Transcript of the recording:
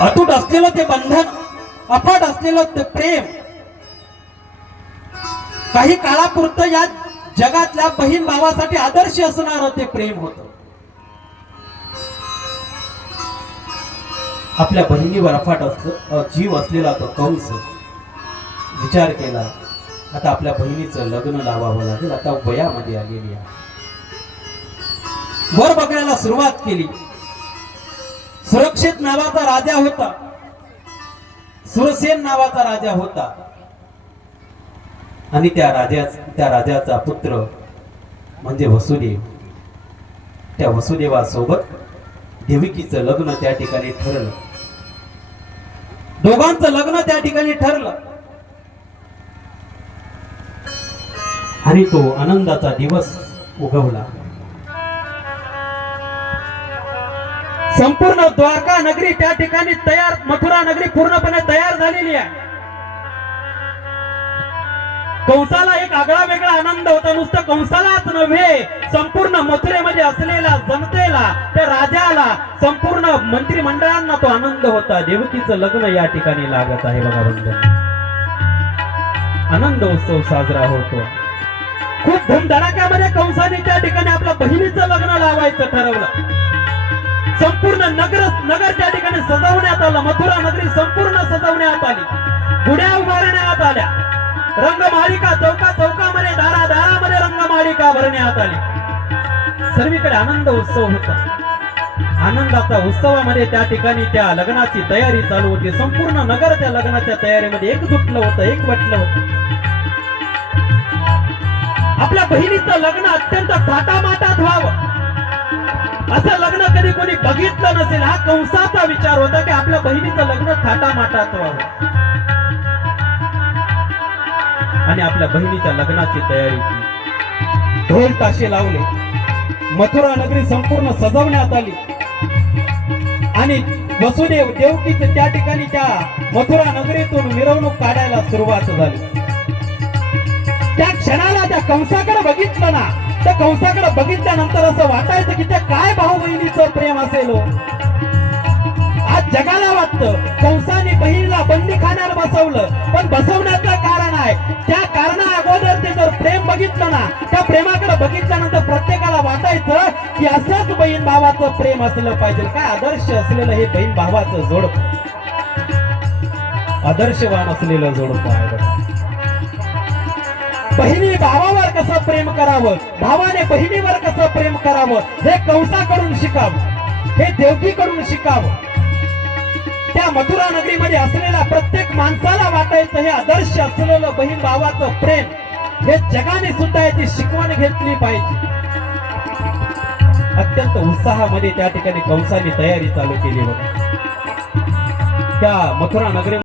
अतूट असलेलं ते बंधन, अफाट असलेलं ते प्रेम काही काळापुरतं या जगातल्या बहीण भावासाठी आदर्श असणारं ते प्रेम होतं. आपल्या बहिणीवर अफाट जीव असलेला तो कंस विचार केला, आता आपल्या बहिणीचं लग्न लावावं लागेल. आता वयामध्ये आलेली आहे. वर बघायला सुरुवात केली. सुरक्षित नावाचा राजा होता, सुरसेन नावाचा राजा होता आणि त्या राजाचा पुत्र म्हणजे वसुदेव. त्या वसुदेवासोबत देवकीचं लग्न त्या ठिकाणी ठरलं. दोघांचं लग्न त्या ठिकाणी ठरलं आणि तो आनंदाचा दिवस उगवला. संपूर्ण द्वारका नगरी त्या ठिकाणी तयार, मथुरा नगरी पूर्णपणे तयार झालेली आहे. कंसाला एक आगळा वेगळा आनंद होता. नुसतं कंसालाच नव्हे, संपूर्ण मथुरेमध्ये असलेल्या जनतेला, त्या राजाला, संपूर्ण मंत्रिमंडळांना तो आनंद होता. देवकीचं लग्न या ठिकाणी लागत आहे. बघा बंधू, आनंद उत्सव साजरा होतो. खूप धूमधडाक्यामध्ये कंसाने त्या ठिकाणी आपल्या बहिणीचं लग्न लावायचं ठरवलं. संपूर्ण नगर त्या ठिकाणी सजवण्यात आलं. मथुरा नगरी संपूर्ण सजवण्यात आली. गुढ्या उभारण्यात आल्या. रंगमालिका चौकामध्ये, दारामध्ये रंगमालिका भरण्यात आली. सर्वीकडे आनंद उत्सव होता. आनंदाच्या उत्सवामध्ये त्या ठिकाणी त्या लग्नाची तयारी चालू होती. संपूर्ण नगर त्या लग्नाच्या तयारीमध्ये एकजुटलं होतं, एकवटलं होतं. आपल्या बहिणीचं लग्न अत्यंत थाटामाटात व्हावं असं लग्न कधी कोणी बघितलं नसेल. हा कंसाचा विचार होता की आपल्या बहिणीचं लग्न थाटामाटात व्हावं आणि आपल्या बहिणीच्या लग्नाची तयारी केली. ढोल ताशे लावले. मथुरा नगरी संपूर्ण सजवण्यात आली आणि वसुदेव देवकीचं त्या ठिकाणी त्या मथुरा नगरीतून मिरवणूक काढायला सुरुवात झाली. त्या क्षणाला त्या कंसाकडे बघितलं ना, त्या कंसाकडे बघितल्यानंतर असं वाटायचं की त्या काय भाऊ बहिणीचं प्रेम असेल. आज जगाला वाटतं कंसाने बहिणीला बंदीखान्यात बसवलं, पण बसवण्याचं कारण आहे, त्या कारणा अगोदर ते जर प्रेम बघितलं ना, त्या प्रेमाकडे बघितल्यानंतर प्रत्येकाला वाटायचं की असंच बहीण भावाचं प्रेम असलं पाहिजे. काय आदर्श असलेलं हे बहीण भावाचं जोडप, आदर्शवान असलेलं जोडप आहे. बहिणी भावावर कसं प्रेम करावं, भावाने बहिणीवर कसं प्रेम करावं, हे कंसाकडून शिकावं, हे देवकीकडून शिकावं. त्या मथुरा नगरीमध्ये असलेल्या प्रत्येक माणसाला वाटायचं हे आदर्श असलेलं बहीण भावाचं प्रेम, हे जगाने सुद्धा याची शिकवण घेतली पाहिजे. अत्यंत उत्साहामध्ये त्या ठिकाणी कंसाने तयारी चालू केली होती. त्या मथुरा नगरी